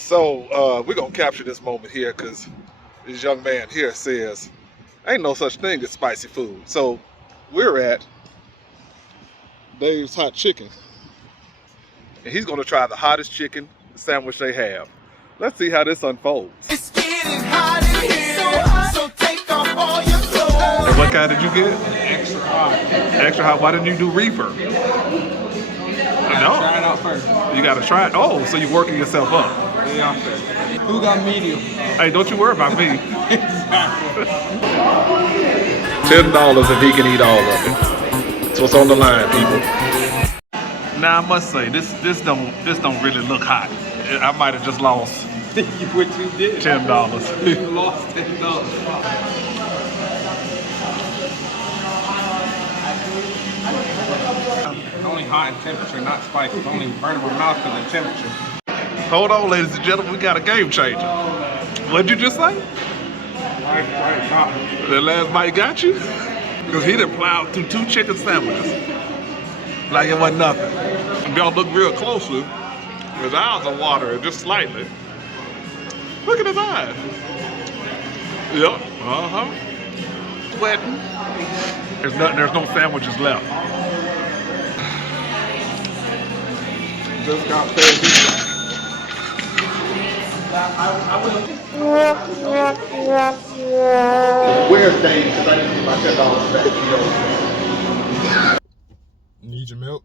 So we're gonna capture this moment here because this young man here says ain't no such thing as spicy food. So we're at Dave's Hot Chicken, and he's gonna try the hottest chicken sandwich they have. Let's see how this unfolds. It's getting hot in here, so take off all your clothes. And what kind did you get? Extra hot. Extra hot. Why didn't you do reefer? No. Try it out first. You gotta try it. Oh, so you're working yourself up. Yeah, first. Who got medium? Hey, don't you worry about me. Exactly. $10 if he can eat all of it. That's what's on the line, people. Now I must say this don't really look hot. I might have just lost What you did? $10. You lost $10. Only hot in temperature, not spicy. It's only burning my mouth because of temperature. Hold on, ladies and gentlemen, we got a game changer. What'd you just say? The last bite got you? Because he done plowed through 2 chicken sandwiches like it wasn't nothing. If y'all look real closely, his eyes are watering just slightly. Look at his eyes. Yep, Sweating. There's no sandwiches left. Just got fed. Where's Dave? Because I need to get my $10 back. Need your milk?